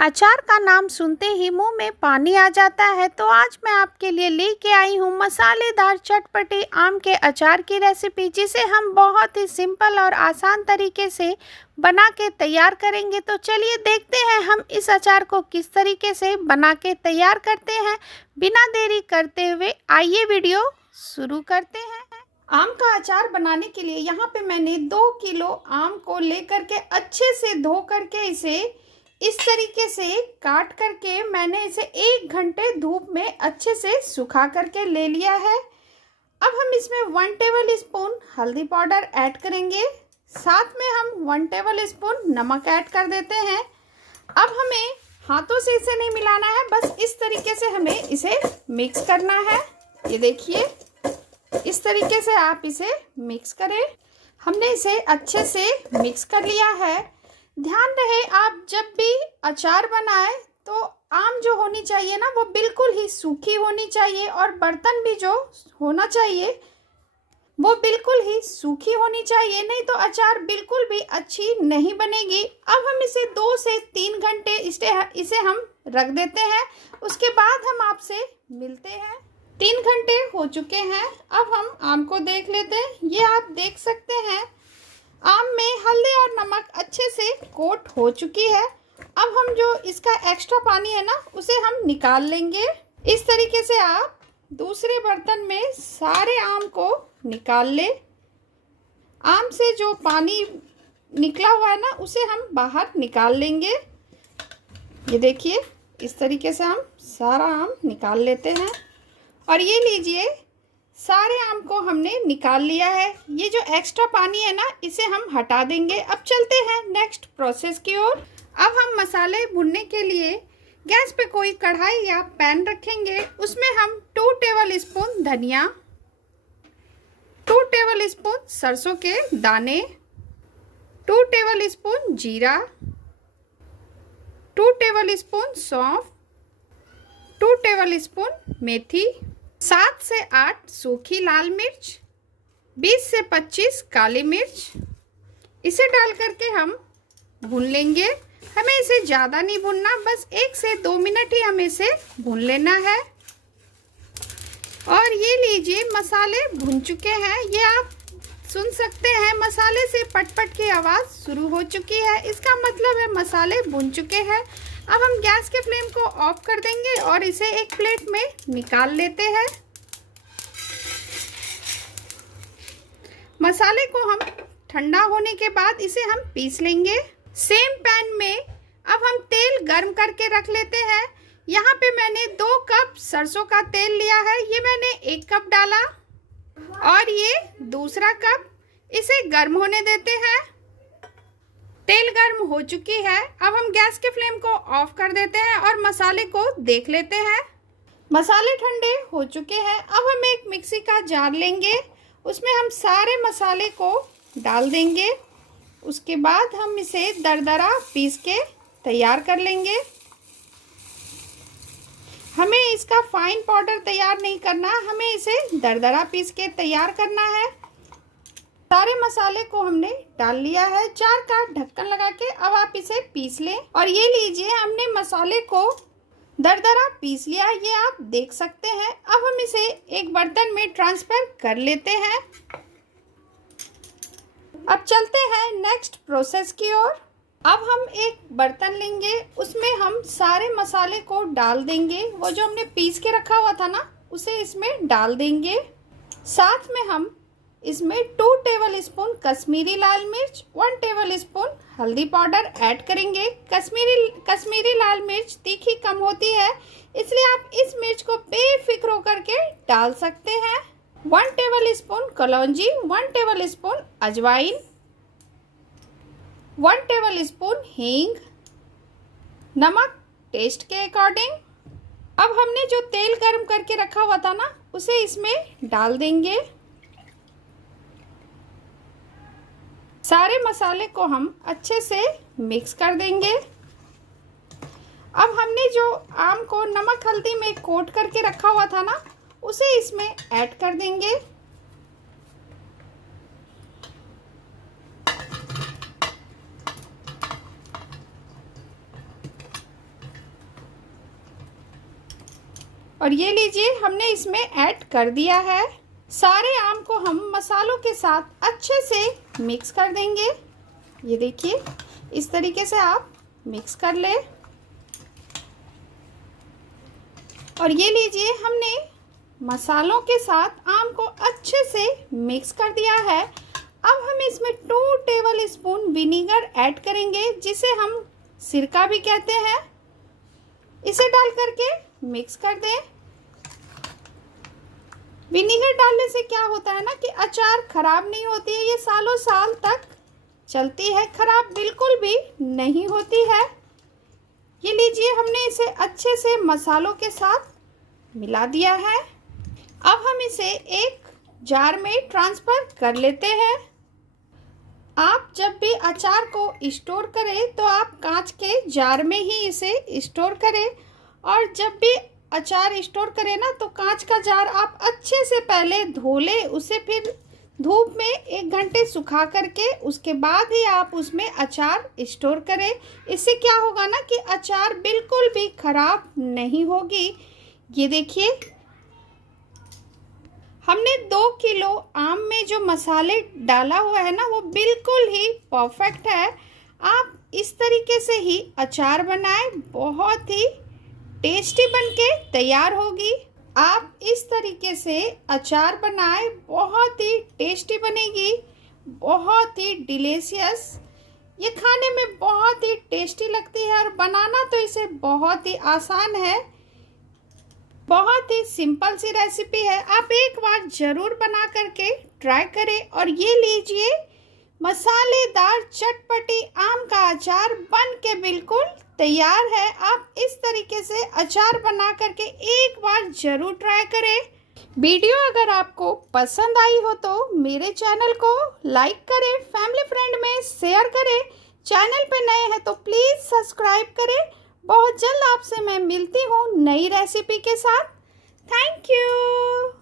अचार का नाम सुनते ही मुंह में पानी आ जाता है। तो आज मैं आपके लिए लेके आई हूँ मसालेदार चटपटे आम के अचार की रेसिपी, जिसे हम बहुत ही सिंपल और आसान तरीके से बना के तैयार करेंगे। तो चलिए देखते हैं हम इस अचार को किस तरीके से बना के तैयार करते हैं। बिना देरी करते हुए आइए वीडियो शुरू करते हैं। आम का अचार बनाने के लिए यहाँ पे मैंने 2 किलो आम को लेकर के अच्छे से धो करके इसे इस तरीके से काट करके मैंने इसे 1 घंटे धूप में अच्छे से सुखा करके ले लिया है। अब हम इसमें 1 टेबल स्पून हल्दी पाउडर ऐड करेंगे, साथ में हम 1 टेबल स्पून नमक ऐड कर देते हैं। अब हमें हाथों से इसे नहीं मिलाना है, बस इस तरीके से हमें इसे मिक्स करना है। ये देखिए, इस तरीके से आप इसे मिक्स करें। हमने इसे अच्छे से मिक्स कर लिया है। ध्यान रहे, आप जब भी अचार बनाएं तो आम जो होनी चाहिए ना, वो बिल्कुल ही सूखी होनी चाहिए, और बर्तन भी जो होना चाहिए वो बिल्कुल ही सूखी होनी चाहिए, नहीं तो अचार बिल्कुल भी अच्छी नहीं बनेगी। अब हम इसे 2 से 3 घंटे इसे हम रख देते हैं। उसके बाद हम आपसे मिलते हैं। 3 घंटे हो चुके हैं। अब हम आम को देख लेते हैं। ये आप देख सकते हैं, आम में हल्दी और नमक अच्छे से कोट हो चुकी है। अब हम जो इसका एक्स्ट्रा पानी है ना, उसे हम निकाल लेंगे। इस तरीके से आप दूसरे बर्तन में सारे आम को निकाल ले। आम से जो पानी निकला हुआ है ना, उसे हम बाहर निकाल लेंगे। ये देखिए, इस तरीके से हम सारा आम निकाल लेते हैं। और ये लीजिए, सारे आम को हमने निकाल लिया है। ये जो एक्स्ट्रा पानी है ना, इसे हम हटा देंगे। अब चलते हैं नेक्स्ट प्रोसेस की ओर। अब हम मसाले भुनने के लिए गैस पे कोई कढ़ाई या पैन रखेंगे। उसमें हम 2 टेबल स्पून धनिया, 2 टेबल स्पून सरसों के दाने, 2 टेबल स्पून जीरा, 2 टेबल स्पून सौंफ, 2 टेबल स्पून मेथी, 7 से 8 सूखी लाल मिर्च, 20 से 25 काली मिर्च, इसे डाल करके हम भून लेंगे। हमें इसे ज़्यादा नहीं भूनना, बस 1 से 2 मिनट ही हमें इसे भून लेना है। और ये लीजिए, मसाले भुन चुके हैं। ये आप सुन सकते हैं, मसाले से पटपट की आवाज़ शुरू हो चुकी है। इसका मतलब है मसाले भुन चुके हैं। अब हम गैस के फ्लेम को ऑफ कर देंगे और इसे एक प्लेट में निकाल लेते हैं। मसाले को हम ठंडा होने के बाद इसे हम पीस लेंगे। सेम पैन में अब हम तेल गर्म करके रख लेते हैं। यहाँ पे मैंने 2 कप सरसों का तेल लिया है। ये मैंने 1 कप डाला और ये दूसरा कप। इसे गर्म होने देते हैं। तेल गर्म हो चुकी है। अब हम गैस के फ्लेम को ऑफ कर देते हैं और मसाले को देख लेते हैं। मसाले ठंडे हो चुके हैं। अब हम एक मिक्सी का जार लेंगे, उसमें हम सारे मसाले को डाल देंगे। उसके बाद हम इसे दरदरा पीस के तैयार कर लेंगे। हमें इसका फाइन पाउडर तैयार नहीं करना, हमें इसे दरदरा पीस के तैयार करना है। सारे मसाले को हमने डाल लिया है। जार का ढक्कन लगा के अब आप इसे पीस लें। और ये लीजिए, हमने मसाले को दरदरा पीस लिया, ये आप देख सकते हैं। अब हम इसे एक बर्तन में ट्रांसफर कर लेते हैं। अब चलते हैं नेक्स्ट प्रोसेस की ओर। अब हम एक बर्तन लेंगे, उसमें हम सारे मसाले को डाल देंगे। वो जो हमने पीस के रखा हुआ था ना, उसे इसमें डाल देंगे। साथ में हम इसमें 2 टेबल स्पून कश्मीरी लाल मिर्च, 1 टेबल स्पून हल्दी पाउडर ऐड करेंगे। कश्मीरी लाल मिर्च तीखी कम होती है, इसलिए आप इस मिर्च को बेफिक्र होकर के डाल सकते हैं। 1 टेबल स्पून कलौंजी, 1 टेबल स्पून अजवाइन, 1 टेबल स्पून हींग, नमक टेस्ट के अकॉर्डिंग। अब हमने जो तेल गर्म करके रखा हुआ था ना, उसे इसमें डाल देंगे। सारे मसाले को हम अच्छे से मिक्स कर देंगे। अब हमने जो आम को नमक हल्दी में कोट करके रखा हुआ था ना, उसे इसमें ऐड कर देंगे। और ये लीजिए हमने इसमें ऐड कर दिया है। सारे आम को हम मसालों के साथ अच्छे से मिक्स कर देंगे। ये देखिए इस तरीके से आप मिक्स कर ले। और ये लीजिए हमने मसालों के साथ आम को अच्छे से मिक्स कर दिया है। अब हम इसमें 2 टेबल स्पून विनीगर ऐड करेंगे, जिसे हम सिरका भी कहते हैं। इसे डाल करके मिक्स कर दें। विनीगर डालने से क्या होता है ना कि अचार खराब नहीं होती है, ये सालों साल तक चलती है, खराब बिल्कुल भी नहीं होती है। ये लीजिए हमने इसे अच्छे से मसालों के साथ मिला दिया है। अब हम इसे एक जार में ट्रांसफ़र कर लेते हैं। आप जब भी अचार को स्टोर करें तो आप कांच के जार में ही इसे स्टोर करें, और जब भी अचार स्टोर करें ना तो कांच का जार आप अच्छे से पहले धो लें, उसे फिर धूप में 1 घंटे सुखा करके उसके बाद ही आप उसमें अचार स्टोर करें। इससे क्या होगा ना कि अचार बिल्कुल भी खराब नहीं होगी। ये देखिए हमने 2 किलो आम में जो मसाले डाला हुआ है ना वो बिल्कुल ही परफेक्ट है। आप इस तरीके से ही अचार बनाएं, बहुत ही टेस्टी बनके तैयार होगी। आप इस तरीके से अचार बनाएं, बहुत ही टेस्टी बनेगी, बहुत ही डिलीशियस। ये खाने में बहुत ही टेस्टी लगती है और बनाना तो इसे बहुत ही आसान है। बहुत ही सिंपल सी रेसिपी है, आप एक बार ज़रूर बना करके ट्राई करें। और ये लीजिए मसालेदार चटपटी आम का अचार बन के बिल्कुल तैयार है। आप इस तरीके से अचार बना करके एक बार ज़रूर ट्राई करें। वीडियो अगर आपको पसंद आई हो तो मेरे चैनल को लाइक करें, फैमिली फ्रेंड में शेयर करें। चैनल पे नए हैं तो प्लीज़ सब्सक्राइब करें। बहुत जल्द आपसे मैं मिलती हूँ नई रेसिपी के साथ। Thank you.